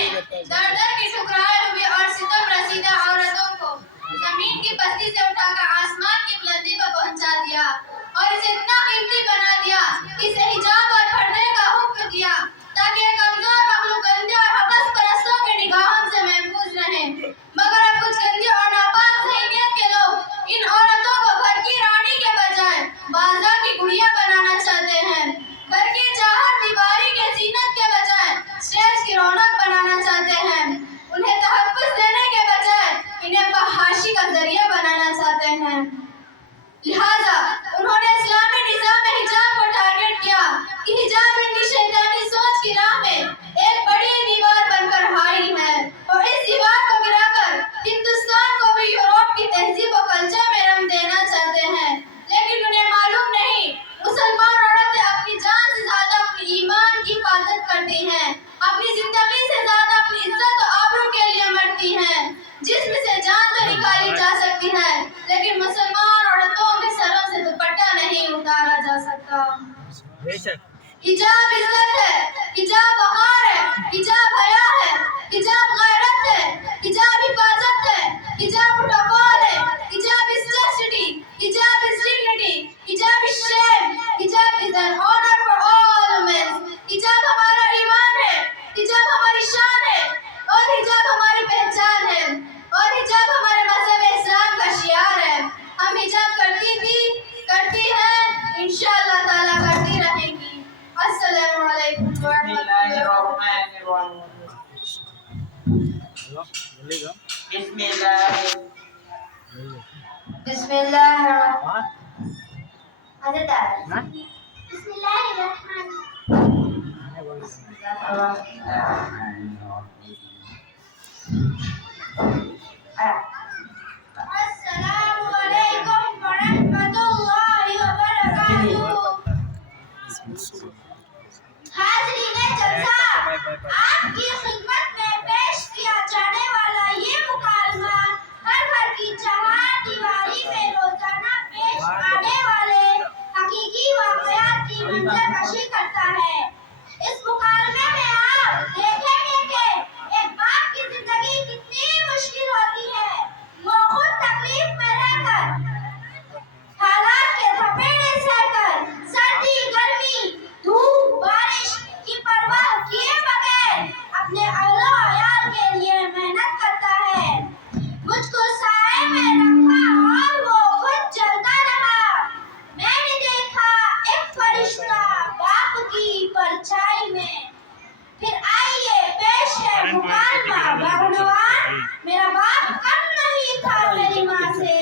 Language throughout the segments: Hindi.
ने दर दर की ठुकराए हुई और सितम रसीदा औरतों को जमीन की पस्ती से उठाकर आसमान की बुलंदी पर पहुंचा दिया और इसे इतना कीमती बना दिया कि इसे हिजाब और पर्दे का हुक्म दिया ताकि ये कमजोर मखलूक गंदे और हवस परस्तों की निगाहों से महफूज रहे। मगर अब कुछ गंदी और नापाक ज़हनियत के लोग इन औरतों को घर की रानी के बजाय बाजार की गुड़िया बनाना चाहते हैं। घर की चाहत दीवारी के जीनत के बजाय स्टेज की रौनक बनाना चाहते हैं। उन्हें तहफ़्फ़ुज़ देने के बजाय इन्हें फहाशी का जरिया बनाना चाहते हैं। लिहाजा उन्होंने इस्लामी निज़ाम में हिजाब को टारगेट किया कि हिजाब इनकी शैतानी सोच की राह में एक बड़ी दीवार बनकर हाई है और इस दीवार को गिराकर हिंदुस्तान को भी यूरोप की तहजीब और कल्चर में रंग देना चाहते हैं। लेकिन उन्हें मालूम नहीं मुसलमान औरतें अपनी जान से ज्यादा अपने ईमान की हिफाजत करती हैं, अपनी जिंदगी से ज्यादा अपनी इज्जत और आबरू के लिए मरती हैं। जिस्म से जान तो निकाली जा सकती है लेकिन मुसलमान औरतों के सरों से दुपट्टा नहीं उतारा जा सकता। हिजाब इज्जत है, हिजाब वक़ार है, हिजाब हया है, हिजाब गैरत है, हिजाब हिफाजत है, हिजाब प्रोटोकॉल है, हिजाब इज चैस्टिटी, हिजाब इज डिग्निटी, हिजाब इज शेम, हिजाब is an honour for all women. हिजाब हमारा ईमान है, हिजाब हमारी शान है और हिजाब हमारी पहचान है और हिजाब हमारे मज़हब इस्लाम का शियार है। हम हिजाब करती थी, करती हैं, इंशाअल्लाह ताला करती रहेंगी। अस्सलामु अलैकुम व रहमतुल्लाहि व बरकातहू। अस्सलामु अलैकुम व रहमतुल्लाहि व बरकातहू। हाज़रीन जलसा, आपकी खिदमत में पेश किया जाने वाला ये मुकालमा हर घर की चाहत दीवारी में रोजाना पेश आने वाले हकीकी वाक़यात की मंज़रकशी करता है। इस मुकालमे में आप देखेंगे कि एक बाप की जिंदगी कितनी मुश्किल होती है। वो खुद तकलीफ में रहकर, हालात के थपेड़े सहकर, सर्दी गर्मी धूप बारिश की परवाह किए बगैर अपने औलाद अयाल के लिए मेहनत करता है। मुझको साए में रखा और वो खुद जलता रहा। मैंने देखा एक फरिश्ता बाप की परछाई में। फिर आइए पेश है मुकालमा बागनवान। मेरा बाप कम नहीं था मेरी माँ से।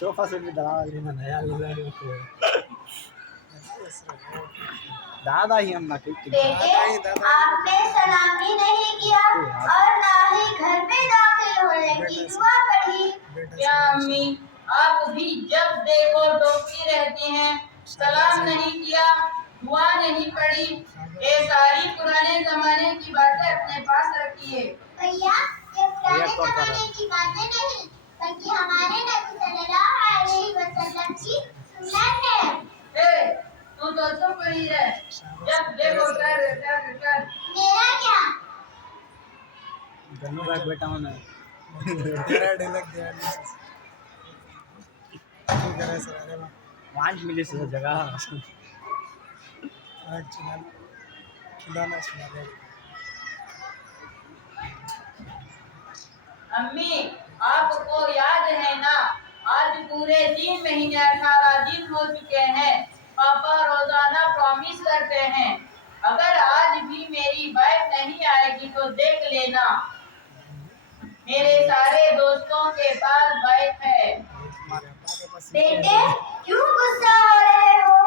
सोफा से भी दवा ना नया दादा ही हम ना आपने सलामी नहीं किया और ना ही घर में दाखिल होने की दुआ पढ़ी। क्या अम्मी आप भी जब देखो टोकती रहती हैं, सलाम नहीं किया, दुआ नहीं पढ़ी। ये सारी पुराने जमाने की बातें अपने पास रखिए। भैया ये पुराने जमाने की बातें नहीं बल्कि हमारे नबी सल्लल्लाहु अलैहि वसल्लम की सुन्नत है। ए, तू तो चुप ही रह। जब देखो कर कर कर। मेरा क्या? दोनों भाई बेटा होना तेरा डायलॉग दिया नहीं करे सर अरे वाह 5 मिली से जगह चैनल खिलाना सुना दे अम्मी, आपको याद है ना, आज पूरे 3 महीने 18 दिन हो चुके हैं। पापा रोजाना प्रॉमिस करते हैं, अगर आज भी मेरी बाइक नहीं आएगी तो देख लेना। मेरे सारे दोस्तों के पास बाइक है। हमारे अब्बा के पास बेटे क्यों गुस्सा हो रहे हो?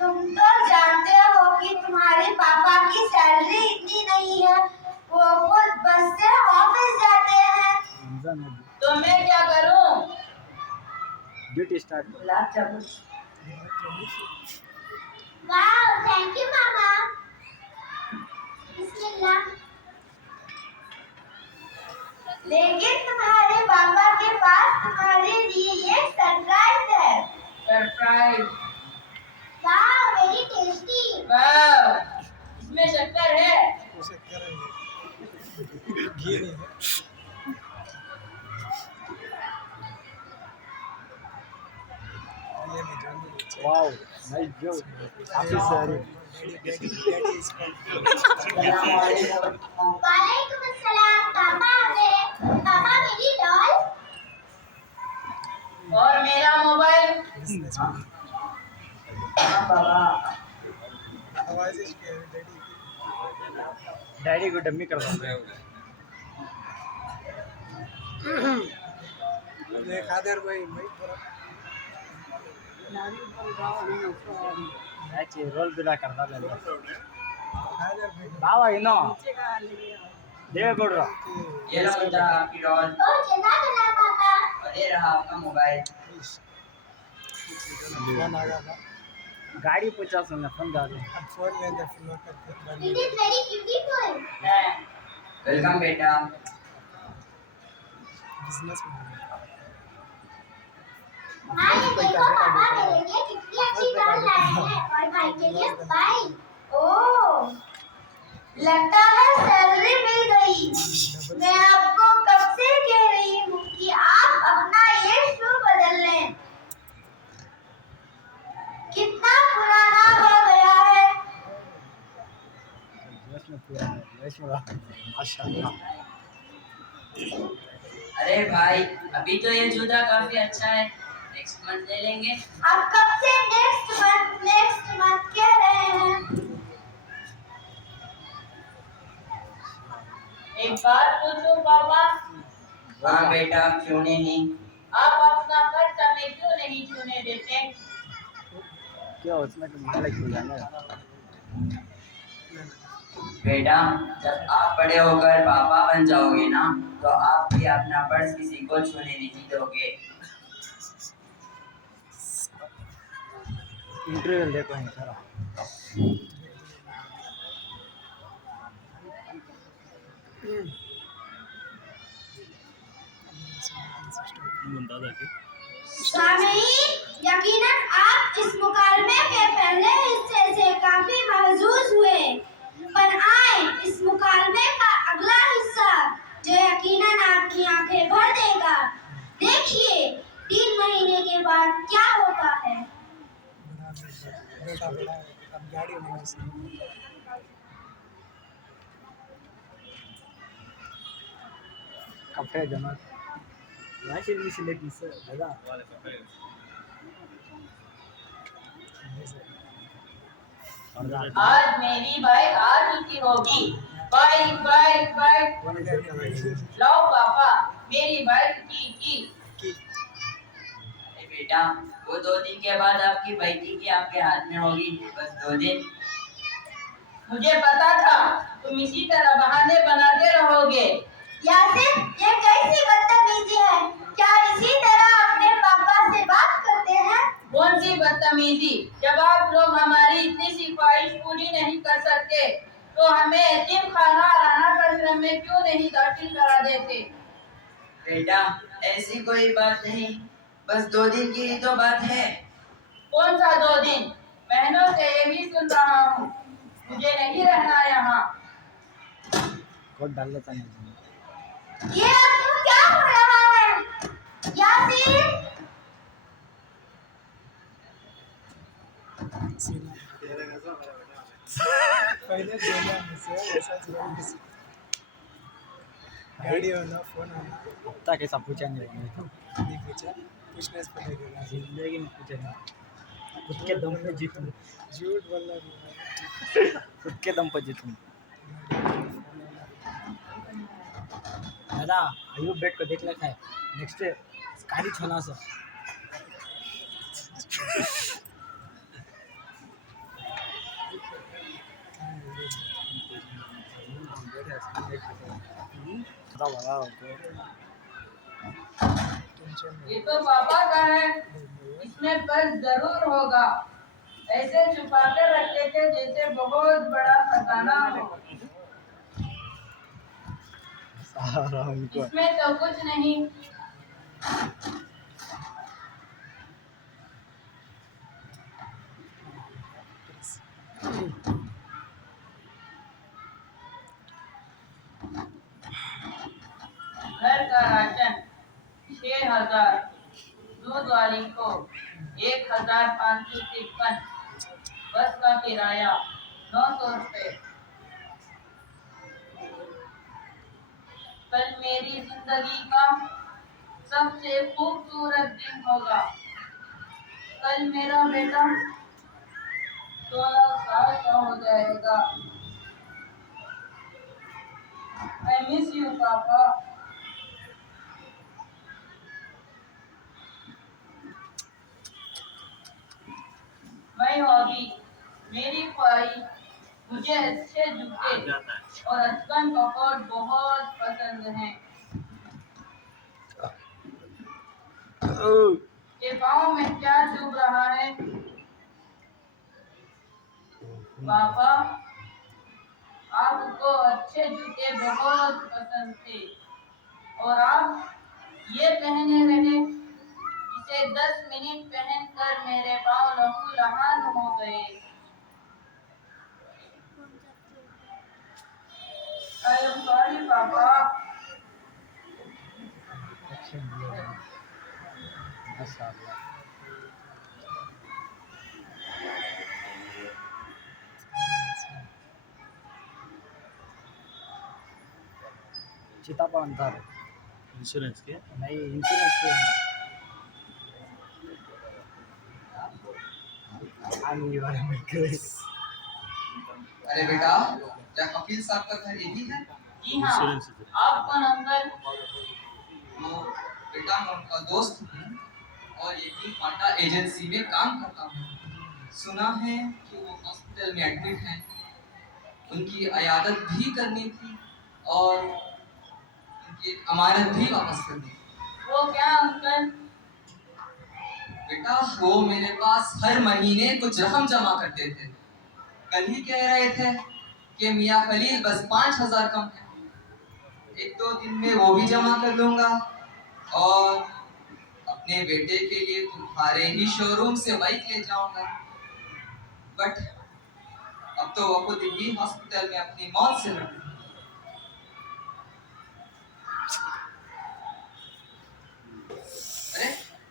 तुम तो जानते हो कि तुम्हारे पापा की सैलरी इतनी नहीं है, वो बस से ऑफिस जाते हैं। तो मैं क्या करूं? Duty start gulab jamun. वाह थैंक यू मामा। बिस्मिल्लाह। लेकिन तुम्हारे पापा के पास तुम्हारे लिए ये सरप्राइज है। सरप्राइज। वाह वेरी टेस्टी। वाह, इसमें शक्कर है। उसे करेंगे घी नहीं है ये नहीं जानते वाओ नाइस जो काफी सारी डैडी इसको वालेकुम अस्सलाम। पापा आ गए। पापा मेरी डॉल। और मेरा मोबाइल। बिजनेस आवाज इसके डैडी डैडी को डम्मी कर दो ये खादर भाई पूरा मैच रोल बिला करता ले खादर भाई बाबा इनो देव कोड्रो ये लो बेटा आपकी डॉल ओ जज़ाकल्लाह पापा। और ये रहा आपका मोबाइल। फोन आ गया था गाड़ी पूछा सुनने फोन डाल अब फोन में अंदर फ्लो करके बंद it is very beautiful. Welcome बेटा। बिजनेस में हाँ ये देखो पापा मेरे लिए कितनी अच्छी डॉल लाए हैं और भाई के लिए बाइक। ओह लगता है सैलरी मिल गई। मैं आपको कब से कह रही हूँ कि आप अपना ये शू बदल लें। कितना पुराना हो गया है। जोश में पूरा है जोश में माशाल्लाह अरे भाई अभी तो ये जूता काफी अच्छा है, नेक्स्ट मंथ ले लेंगे। आप कब से नेक्स्ट मंथ कह रहे हैं? एक बात पूछूं पापा, हाँ बेटा क्यों नहीं। आप अपना खर्च हमें क्यों नहीं छूने देते? क्या उसमें तो मालिक हो जाएगा बेटा जब आप बड़े होकर पापा बन जाओगे ना तो आप भी अपना पर्स किसी को छूने नहीं दोगे। इंटरव्यू देखो इनका सामीन, यकीनन आप इस मुकालमे के पहले हिस्से से काफी महजूज हुए, पर आए इस मुकालमे का अगला हिस्सा जो यकीनन आपकी आंखें भर देगा। देखिए 3 महीने के बाद क्या होता है। बेटा बड़ा है अब गाड़ी होना चाहिए कपड़े जमा वैसे भी सिलेक्ट से दादा आज मेरी बाइक आ चुकी होगी। Bike bike bike. लाओ पापा मेरी बाइक की। अरे बेटा वो 2 दिन के बाद आपकी बाइकी की आपके हाथ में होगी, बस 2 दिन। मुझे पता था तुम इसी तरह बहाने बनाते रहोगे। यासिर, ये कैसी बदतमीजी है? क्या इसी तरह अपने पापा से बात करते हैं? कौन सी बदतमीजी? जब आप लोग हमारी इतनी सी ख्वाहिश पूरी नहीं कर सकते तो हमें यतीम खाना अनाथ आश्रम में क्यों नहीं दाखिल करा देते? बेटा ऐसी कोई बात नहीं, बस 2 दिन की ही तो बात है। कौन सा 2 दिन? महीनों से यही सुन रहा हूँ, मुझे नहीं रहना यहाँ। कोड डाल लेता नहीं। ये आपको क्या हो रहा है? यासीन! पहले बोला मुझसे ऐसा चला गाड़ी होना फोन होना इतना कैसा पूछा नहीं मैंने नहीं पूछा, पूछने से पहले बोला। जिंदगी में पूछा नहीं। खुद के दम पे जीतूं, झूठ बोलना नहीं। खुद के दम पर जीतूं। दादा आयुब बेट को देख रखा है, नेक्स्ट गाड़ी छोना सा ये तो पापा का है, इसमें पर्स जरूर होगा। ऐसे छुपा कर रखते थे जैसे बहुत बड़ा खजाना हो। सारा उनको इसमें तो कुछ नहीं। घर का राशन 6,000, दूध वाली को 1,553, बस का किराया 900 रुपए। कल मेरी जिंदगी का सबसे खूबसूरत दिन होगा। कल मेरा बेटा 16 साल का हो जाएगा। I miss you, पापा। मैं हॉबी, मेरी ख्वाहिश, मुझे अच्छे जूते और अचकन कपड़ बहुत पसंद हैं। ये पाँव में क्या चुभ रहा है? पापा, आपको अच्छे जूते बहुत पसंद थे और आप ये पहने रहे। इसे 10 मिनट पहनकर मेरे पाँव लहू लहान हो गए। I am sorry, पापा। चितापा अंतर इंश्योरेंस के नहीं इंश्योरेंस के अरे बेटा, क्या कपिल साहब का घर यही है? जी हाँ, आप कौन अंकल? वो बेटा मैं उनका दोस्त हूँ और यही टाटा एजेंसी में काम करता हूँ। सुना है कि वो हॉस्पिटल में एडमिट हैं। उनकी अयादत भी करनी थी और उनकी अमानत भी वापस करनी थी। वो क्या अंकल? बेटा वो मेरे पास हर महीने कुछ रकम जमा करते थे। कल ही कह रहे थे कि मियाँ खलील बस 5,000 कम है, 1-2 दिन में वो भी जमा कर लूंगा और अपने बेटे के लिए तुम्हारे ही शोरूम से बाइक ले जाऊंगा। बट अब तो वो खुद ही हॉस्पिटल में अपनी मौत से लड़। अरे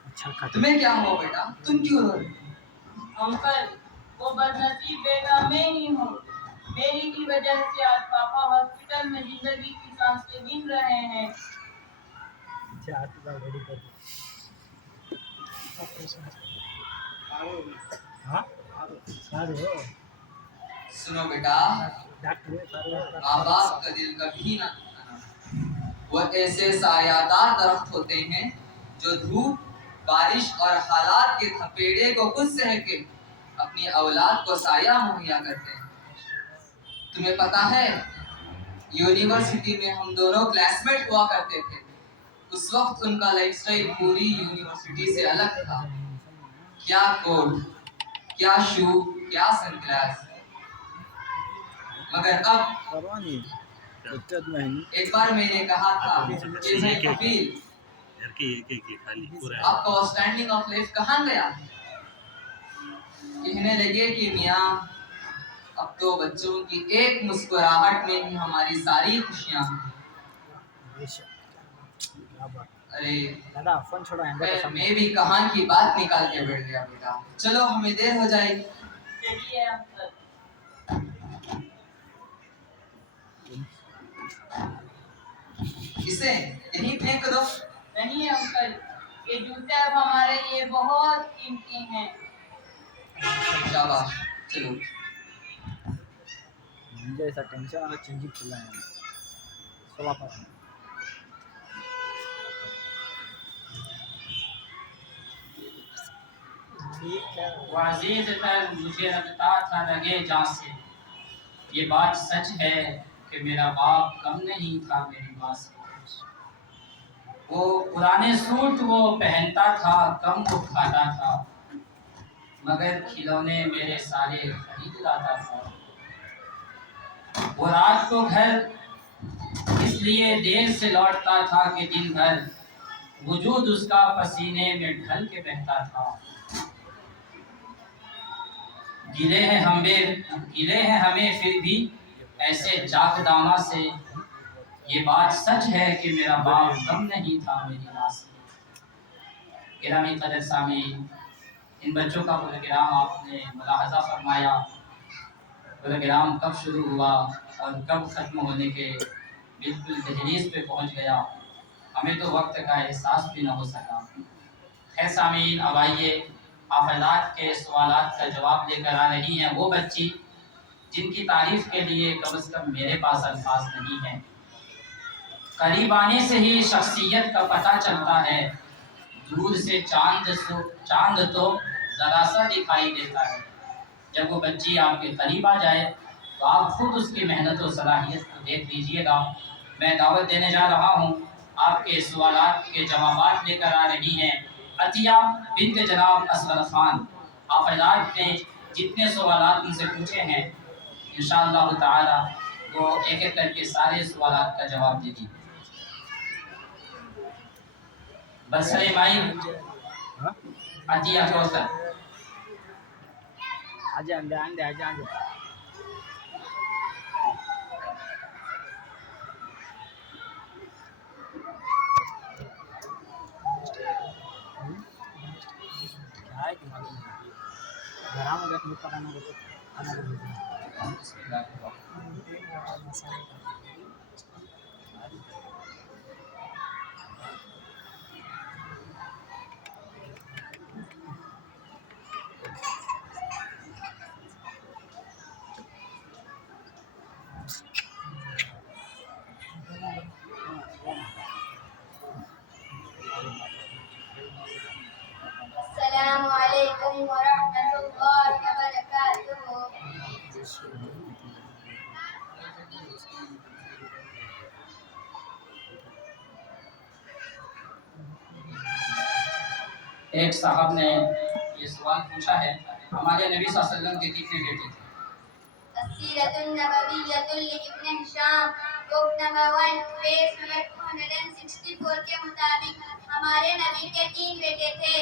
अच्छा तुम्हें क्या हुआ बेटा, तुम क्यों रो रहे हो? अंकल, वो बदनसीब बेटा मैं ही हूँ। मेरी ही वजह से आज पापा हॉस्पिटल में जिंदगी की सांसें गिन रहे हैं। रेडी कर हाँ सारे सुनो बेटा, डॉक्टर माँ बाप का दिल कभी ना दुखाना। वो ऐसे सायादार दरख्त होते हैं जो धूप, बारिश और हालात के थपेड़े को खुद सह के अपनी औलाद को साया मुहैया करते हैं। तुम्हें पता है, यूनिवर्सिटी में हम दोनों क्लासमेट हुआ करते थे। उस वक्त उनका लाइफस्टाइल पूरी यूनिवर्सिटी से अलग था। क्या कोट, क्या शू, क्या सनग्लास। मगर अब एक बार मैंने कहा था कि मैं कफील, आपका वो स्टैंडिंग ऑफ लाइफ कहाँ गया? कहने लगे कि मियाँ अब तो बच्चों की एक मुस्कुराहट में ही हमारी सारी खुशियाँ हैं। अरे दादा फोन छोड़ो, मैं भी कहाँ की बात निकाल के बैठ गया बेटा। चलो हमें देर हो जाएगी। चलिए अंकल। इसे यहीं फेंक दो। नहीं अंकल, ये जूते अब हमारे लिए बहुत कीमती हैं। शाबाश, चलो। मुझे ऐसा टेंशन वाला चीज खिलाया सब आप वाज़ेद तर मुझे लगता था लगे जान से, ये बात सच है कि मेरा बाप कम नहीं था मेरी माँ से। वो पुराने सूट वो पहनता था, कम वो खाता था, मगर खिलौने मेरे सारे खरीद लाता था। वो रात को घर इसलिए देर से लौटता था कि दिन भर वजूद उसका पसीने में ढल के बहता था। गिले हैं हमें फिर भी ऐसे जाकदामा से, ये बात सच है कि मेरा बाप कम नहीं था मेरी माँ से। गिरामी कदर सामीन, इन बच्चों का प्रोग्राम आपने मुलाहजा फरमाया। प्रोग्राम कब शुरू हुआ और कब ख़त्म होने के बिल्कुल दहलीज पे पहुँच गया, हमें तो वक्त का एहसास भी न हो सका। खैर सामीन, अब आइए हाफिज़ात के सवालात का जवाब लेकर आ रही हैं वो बच्ची जिनकी तारीफ के लिए कम से कम मेरे पास अल्फाज नहीं हैं। करीब आने से ही शख्सियत का पता चलता है, दूर से चांद तो ज़रा सा दिखाई देता है। जब वो बच्ची आपके करीब आ जाए तो आप खुद उसकी मेहनत और सलाहियत को देख लीजिएगा। मैं दावत देने जा रहा हूँ, आपके सवालात के जवाबात लेकर आ रही हैं अतिया बिन्त जनाब असगर खान। हाफिज़ात ने जितने सवालात उनसे पूछे हैं इंशाअल्लाह ताला वो एक एक करके सारे सवालात का जवाब देगी। बसरे माई अतिया कौसर। आजा अंदे आजा क्या है कि घराम अगर नहीं पकाना हो तो खाना अस्सलामु अलैकुम व रहमतुल्लाहि व बरकातुहू। एक साहब ने ये सवाल पूछा है, हमारे नबी सल्लल्लाहु अलैहि वसल्लम के कितने बेटे थे? अस्सीरतुन नबविय्यतुल Ibn Hisham, book number 1 page number 264 के मुताबिक हमारे नबी के 3 बेटे थे,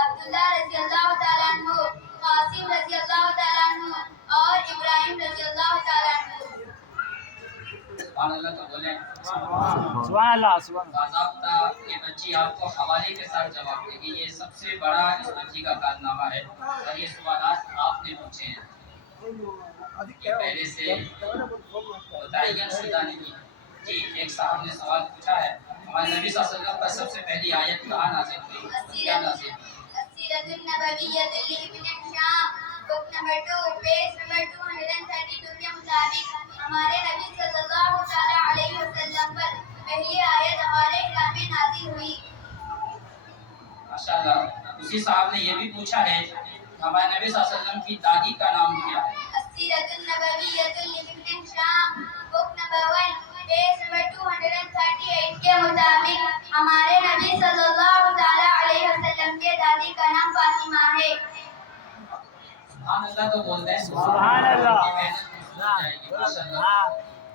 अब्दुल्लाह रज़ियल्लाहु ताला अन्हु, कासिम रज़ियल्लाहु ताला अन्हु और इब्राहिम रज़ियल्लाहु ताला अन्हु। सुभान अल्लाह तो बोले। सुभान अल्लाह। बाज़ाब्ता ये बच्ची आपको हवाले के साथ जवाब देगी। ये सबसे बड़ा इस बच्ची का कारनामा है और ये सवालात आपने पूछे हैं, ये पहले से मुतय्यन शुदा नहीं। जी, एक साहब ने सवाल पूछा है, हमारे नबी सल्लल्लाहु अलैहि वसल्लम पर सबसे पहली आयत कहाँ नाज़िल हुई, क्या नाज़िल हुई? अस्सीरतुन नबविय्यतुल Ibn Hisham, book number 2 page number 232 के मुताबिक हमारे नबी सल्लल्लाहु ताला अलैहि वसल्लम पर पहली आयत हवाले में नाज़िल हुई। माशाअल्लाह। उसी साहब ने ये भी पूछा है, हमारे नबी सल्लल्लाहु अलैहि वसल्लम की दादी का नाम क्या है? अस्सीरतुन नबविय्यतुल Ibn Hisham, book number 1 page number 238 के मुताबिक हमारे नबी सल्लल्लाहु ताला अलैहि वसल्लम के दादी का नाम फातिमा है। सुभान अल्लाह तो बोलते हैं। सुभान अल्लाह। की मेहनत पूरी हो जाएगी, माशाअल्लाह।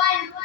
1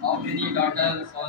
How many daughters for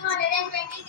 226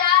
4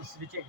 It's reject.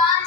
5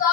100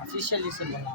officially से बोला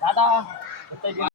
दादा